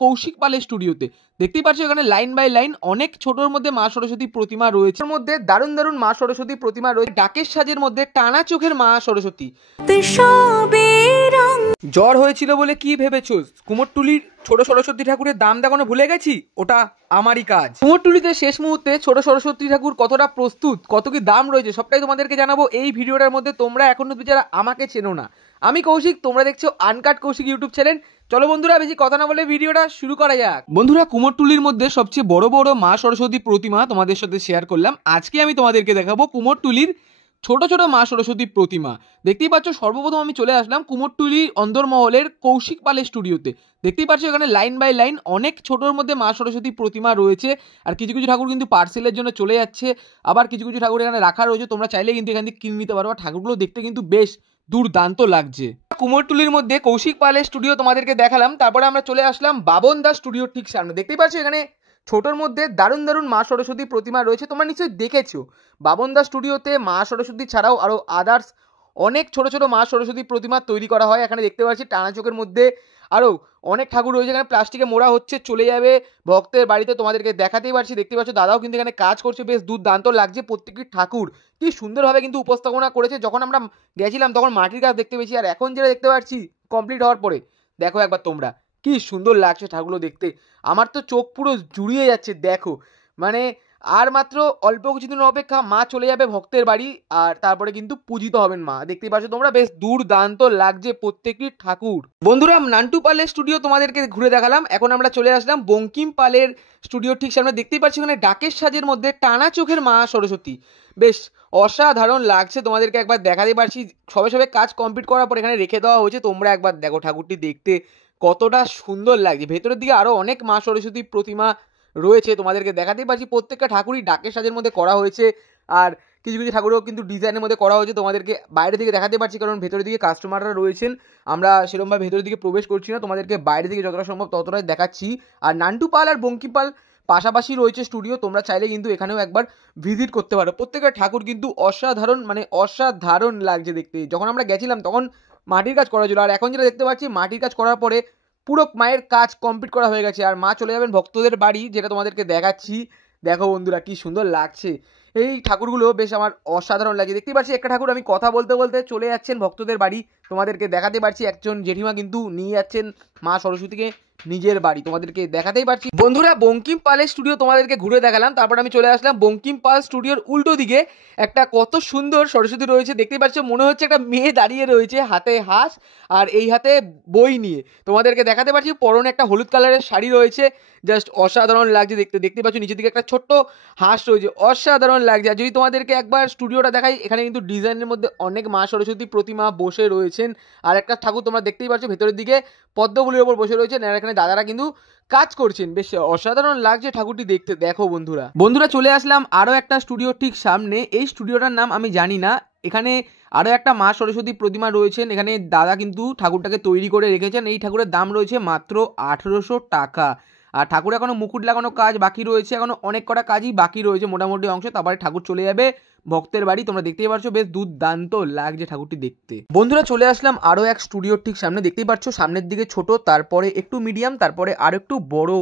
কৌশিক পালের স্টুডিওতে। দেখতেই পাচ্ছ এখানে লাইন বাই লাইন অনেক ছোটর মধ্যে মা সরস্বতী প্রতিমা রয়েছে, এর মধ্যে দারুণ দারুণ মা সরস্বতী প্রতিমা রয়েছে। ডাকের সাজের মধ্যে টানা চোখের মা সরস্বতী। জ্বর হয়েছিল বলে কি ভেবেছো কুমোরটুলির ছোট সরস্বতী ঠাকুরের দাম দেখানো ভুলে গেছি? ওটা আমারই কাজ। কুমোরটুলিতে শেষ মুহূর্তে ছোট সরস্বতী ঠাকুর কতটা প্রস্তুত, কত কি দাম রয়েছে সবটাই তোমাদেরকে জানাবো এই ভিডিওটার মধ্যে। তোমরা এখনো যারা আমাকে চেনো না, আমি কৌশিক, তোমরা দেখছো আনকাট কৌশিক ইউটিউব চ্যানেল। চলো বন্ধুরা বেশি কথা না বলে ভিডিওটা শুরু করা যাক। বন্ধুরা কুমোরটুলির মধ্যে সবচেয়ে বড় বড় মা সরস্বতী প্রতিমা তোমাদের সাথে শেয়ার করলাম। আজকে আমি তোমাদেরকে দেখাবো কুমোরটুলির ছোট ছোট মা সরস্বতী প্রতিমা। দেখতেই পাচ্ছ সর্বপ্রথম আমি চলে আসলাম কুমোরটুলি অন্দরমহলের কৌশিক পালের স্টুডিওতে। দেখতেই পাচ্ছ এখানে লাইন বাই লাইন অনেক ছোটোর মধ্যে মা সরস্বতী প্রতিমা রয়েছে। আর কিছু কিছু ঠাকুর কিন্তু পার্সেলের জন্য চলে যাচ্ছে, আবার কিছু কিছু ঠাকুর এখানে রাখা রয়েছে, তোমরা চাইলে কিন্তু এখান থেকে কিনে নিতে পারো। ঠাকুরগুলো দেখতে কিন্তু বেশ দুর্দান্ত লাগছে। কুমোরটুলির মধ্যে কৌশিক পালের স্টুডিও তোমাদেরকে দেখালাম, তারপরে আমরা চলে আসলাম বাবন দাস স্টুডিওর ঠিক সামনে। দেখতেই পাচ্ছ এখানে ছোটোর মধ্যে দারুণ দারুণ মা সরস্বতী প্রতিমা রয়েছে, তোমরা নিশ্চয়ই দেখেছো। বাবন দাস স্টুডিওতে মা সরস্বতী ছাড়াও আরও আদার্স অনেক ছোট ছোট মা সরস্বতী প্রতিমা তৈরি করা হয়। এখানে দেখতে পাচ্ছি টানা চোখের মধ্যে আরও অনেক ঠাকুর রয়েছে, এখানে প্লাস্টিকে মোড়া হচ্ছে, চলে যাবে ভক্তের বাড়িতে, তোমাদেরকে দেখাতেই পারছি। দেখতে পাচ্ছ দাদাও কিন্তু এখানে কাজ করছে, বেশ দুর্দান্ত লাগছে। প্রত্যেকটি ঠাকুর কি সুন্দরভাবে কিন্তু উপস্থাপনা করেছে। যখন আমরা গেছিলাম তখন মাটির কাজ দেখতে পেয়েছি, আর এখন যেটা দেখতে পাচ্ছি কমপ্লিট হওয়ার পরে দেখো একবার তোমরা কি সুন্দর লাগছে ঠাকুরগুলো দেখতে। আমার তো চোখ পুরো জুড়িয়ে যাচ্ছে। দেখো মানে আর মাত্র অল্প কিছুদিন অপেক্ষা, মা চলে যাবে ভক্তের বাড়ি, আর তারপরে কিন্তু পূজিত হবেন মা। দেখতেই পাচ্ছ তোমরা বেশ দুর্দান্ত লাগছে প্রত্যেকটি ঠাকুর। বন্ধুরা নান্টু পালের স্টুডিও তোমাদেরকে ঘুরে দেখালাম, এখন আমরা চলে আসলাম বঙ্কিম পালের স্টুডিওর ঠিক সামনে। দেখতেই পাচ্ছি ওখানে ডাকের সাজের মধ্যে টানা চোখের মা সরস্বতী, বেশ অসাধারণ লাগছে। তোমাদেরকে একবার দেখাতে পারছি, সবে সবে কাজ কমপ্লিট করার পর এখানে রেখে দেওয়া হয়েছে। তোমরা একবার দেখো ঠাকুরটি দেখতে কতটা সুন্দর লাগছে। ভেতরের দিকে আরও অনেক মা সরস্বতী প্রতিমা রয়েছে, তোমাদেরকে দেখাতেই পারছি। প্রত্যেকটা ঠাকুরই ডাকের সাজের মধ্যে করা হয়েছে, আর কিছু কিছু ঠাকুরও কিন্তু ডিজাইনের মধ্যে করা হয়েছে। তোমাদেরকে বাইরে থেকে দেখাতে পারছি কারণ ভেতরের দিকে কাস্টমাররা রয়েছেন, আমরা সেরকমভাবে ভেতরের দিকে প্রবেশ করছি না, তোমাদেরকে বাইরে থেকে যতটা সম্ভব ততটাই দেখাচ্ছি। আর নান্টু পাল আর বঙ্কিম পাল পাশাপাশি রয়েছে স্টুডিও, তোমরা চাইলে কিন্তু এখানেও একবার ভিজিট করতে পারো। প্রত্যেকটা ঠাকুর কিন্তু অসাধারণ, মানে অসাধারণ লাগছে দেখতে। যখন আমরা গেছিলাম তখন মাটির কাজ করা ছিল, আর এখন যেটা দেখতে পাচ্ছি মাটির কাজ করার পরে পুরো মায়ের কাজ কমপ্লিট করা হয়ে গেছে, আর মা চলে যাবেন ভক্তদের বাড়ি, যেটা তোমাদেরকে দেখাচ্ছি। দেখো বন্ধুরা কি সুন্দর লাগছে এই ঠাকুরগুলো, বেশ আমার অসাধারণ লাগছে। দেখতেই পাচ্ছি একটা ঠাকুর আমি কথা বলতে বলতে চলে যাচ্ছেন ভক্তদের বাড়ি, তোমাদেরকে দেখাতে পারছি। একজন জেঠিমা কিন্তু নিয়ে যাচ্ছেন মা সরস্বতীকে নিজের বাড়ি, তোমাদেরকে দেখাতেই পারছি। বন্ধুরা বঙ্কিম পালের স্টুডিও তোমাদেরকে ঘুরে দেখালাম, তারপর আমি চলে আসলাম বঙ্কিম পাল স্টুডিওর উল্টো দিকে। একটা কত সুন্দর সরস্বতী রয়েছে, দেখতেই পাচ্ছ মনে হচ্ছে একটা মেয়ে দাঁড়িয়ে রয়েছে, হাতে হাঁস আর এই হাতে বই নিয়ে। তোমাদেরকে দেখাতে পারছি পরনে একটা হলুদ কালারের শাড়ি রয়েছে, জাস্ট অসাধারণ লাগছে দেখতে। দেখতে পাচ্ছ নিচের দিকে একটা ছোট্ট হাঁস রয়েছে, অসাধারণ লাগছে। আর যদি তোমাদেরকে একবার স্টুডিওটা দেখাই, এখানে কিন্তু ডিজাইনের মধ্যে অনেক মা সরস্বতী প্রতিমা বসে রয়েছেন, আর একটা ঠাকুর তোমরা দেখতেই পাচ্ছ ভেতরের দিকে পদ্মগুলির ওপর বসে রয়েছেন, আর এখানে দাদারা কিন্তু কাজ করছেন। বেশ অসাধারণ লাগছে ঠাকুরটি দেখতে। দেখো বন্ধুরা চলে আসলাম আরও একটা স্টুডিওর ঠিক সামনে। এই স্টুডিওটার নাম আমি জানি না, এখানে আরও একটা মা সরস্বতী প্রতিমা রয়েছেন। এখানে দাদা কিন্তু ঠাকুরটাকে তৈরি করে রেখেছেন। এই ঠাকুরের দাম রয়েছে মাত্র 1800 টাকা। আর ঠাকুর এখনও মুকুট লাগানো কাজ বাকি রয়েছে, এখনও অনেক কটা কাজই বাকি রয়েছে মোটামুটি অংশ, তারপরে ঠাকুর চলে যাবে ভক্তের বাড়ি। তোমরা দেখতেই পারছো বেশ দুর্দান্ত লাগছে ঠাকুরটি দেখতে। বন্ধুরা চলে আসলাম আরও এক স্টুডিওর ঠিক সামনে। দেখতেই পাচ্ছ সামনের দিকে ছোট, তারপরে একটু মিডিয়াম, তারপরে আরও একটু বড়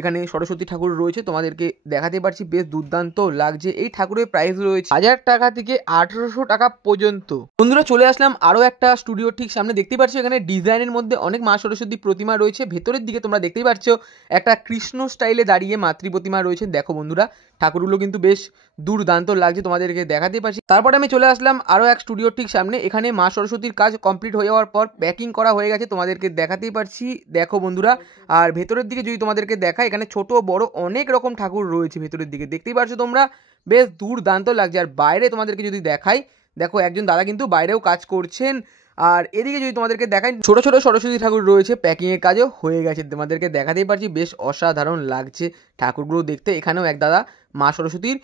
এখানে সরস্বতী ঠাকুর রয়েছে, তোমাদেরকে দেখাতে পারছি। বেশ দুর্দান্ত লাগছে। এই ঠাকুরের প্রাইস রয়েছে 1000 টাকা থেকে 1800 টাকা পর্যন্ত। বন্ধুরা চলে আসলাম আরও একটা স্টুডিওর ঠিক সামনে। দেখতেই পাচ্ছ এখানে ডিজাইনের মধ্যে অনেক মা সরস্বতী প্রতিমা রয়েছে। ভেতরের দিকে তোমরা দেখতেই পাচ্ছ একটা কৃষ্ণ স্টাইলে দাঁড়িয়ে মাতৃ প্রতিমা রয়েছে। দেখো বন্ধুরা ঠাকুরগুলো কিন্তু বেশ দুর্দান্ত লাগছে, তোমাদেরকে দেখাতে পারছি। তারপরে আমি চলে আসলাম আরও এক স্টুডিওর ঠিক সামনে। এখানে মা সরস্বতীর কাজ কমপ্লিট হয়ে যাওয়ার পর প্যাকিং করা হয়ে গেছে, তোমাদেরকে দেখাতেই পারছি। দেখো বন্ধুরা, আর ভেতরের দিকে যদি তোমাদেরকে দেখায়, এখানে ছোট বড় অনেক রকম ঠাকুর রয়েছে ভেতরের দিকে, দেখতেই পারছো তোমরা বেশ দুর্দান্ত লাগছে। আর বাইরে তোমাদেরকে যদি দেখাই, দেখো একজন দাদা কিন্তু বাইরেও কাজ করছেন। আর এদিকে যদি তোমাদেরকে দেখাই, ছোট ছোট সরস্বতী ঠাকুর রয়েছে, প্যাকিংয়ের কাজও হয়ে গেছে, তোমাদেরকে দেখাতেই পারছি। বেশ অসাধারণ লাগছে ঠাকুরগুলো দেখতে। এখানেও এক দাদা মা সরস্বতীর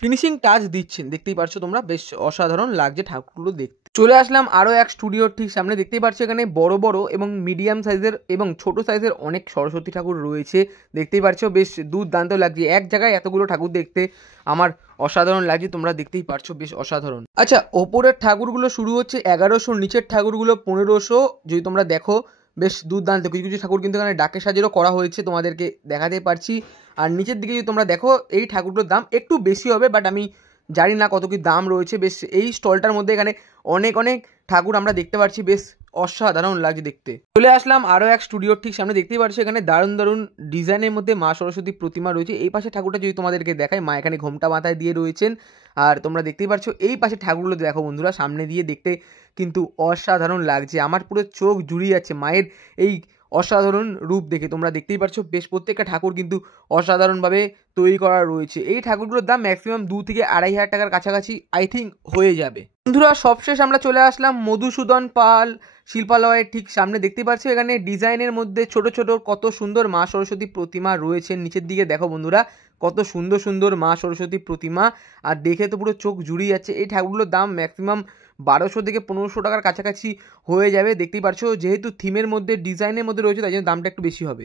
ফিনিশিং টাচ দিচ্ছেন, দেখতেই পারছো তোমরা বেশ অসাধারণ লাগছে ঠাকুরগুলো দেখতে। চলে আসলাম আরও এক স্টুডিওর ঠিক সামনে। দেখতেই পাচ্ছ এখানে বড় বড় এবং মিডিয়াম সাইজের এবং ছোট সাইজের অনেক সরস্বতী ঠাকুর রয়েছে, দেখতেই পাচ্ছ বেশ দুর্দান্ত লাগছে। এক জায়গায় এতগুলো ঠাকুর দেখতে আমার অসাধারণ লাগছে, তোমরা দেখতেই পারছো বেশ অসাধারণ। আচ্ছা, ওপরের ঠাকুরগুলো শুরু হচ্ছে 1100, নিচের ঠাকুরগুলো 1500। যদি তোমরা দেখো বেশ দুর্দান্ত। কিছু কিছু ঠাকুর কিন্তু এখানে ডাকের সাজেরও করা হয়েছে, তোমাদেরকে দেখাতে পারছি। আর নিচের দিকে যদি তোমরা দেখো এই ঠাকুরগুলোর দাম একটু বেশি হবে, বাট আমি জানি না কত কি দাম রয়েছে। বেশ এই স্টলটার মধ্যে এখানে অনেক অনেক ঠাকুর আমরা দেখতে পাচ্ছি, বেশ অসাধারণ লাগছে দেখতে। চলে আসলাম আরও এক স্টুডিওর ঠিক সামনে, দেখতেই পাচ্ছ এখানে দারুণ দারুণ ডিজাইনের মধ্যে মা সরস্বতী প্রতিমা রয়েছে। এই পাশে ঠাকুরটা যদি তোমাদেরকে দেখায়, মা এখানে ঘোমটা মাথায় দিয়ে রয়েছেন। আর তোমরা দেখতেই পাচ্ছ এই পাশে ঠাকুরগুলো দেখো বন্ধুরা, সামনে দিয়ে দেখতে কিন্তু অসাধারণ লাগছে। আমার পুরো চোখ জুড়িয়ে যাচ্ছে মায়ের এই অসাধারণ রূপ দেখে। তোমরা দেখতেই পাচ্ছ বেশ প্রত্যেকটা ঠাকুর কিন্তু অসাধারণভাবে তৈরি করা রয়েছে। এই ঠাকুরগুলোর দাম ম্যাক্সিমাম 2 থেকে 2,500 টাকার কাছাকাছি আই থিঙ্ক হয়ে যাবে। বন্ধুরা সবশেষ আমরা চলে আসলাম মধুসূদন পাল শিল্পালয়ের ঠিক সামনে। দেখতেই পাচ্ছ এখানে ডিজাইনের মধ্যে ছোট ছোট কত সুন্দর মা সরস্বতী প্রতিমা রয়েছে। নিচের দিকে দেখো বন্ধুরা কত সুন্দর সুন্দর মা সরস্বতী প্রতিমা, আর দেখে তো পুরো চোখ জুড়িয়ে যাচ্ছে। এই ঠাকুরগুলোর দাম ম্যাক্সিমাম 1200 থেকে 1500 টাকার কাছাকাছি হয়ে যাবে। দেখতেই পাচ্ছ যেহেতু থিমের মধ্যে ডিজাইনের মধ্যে রয়েছে তাই জন্য দামটা একটু বেশি হবে।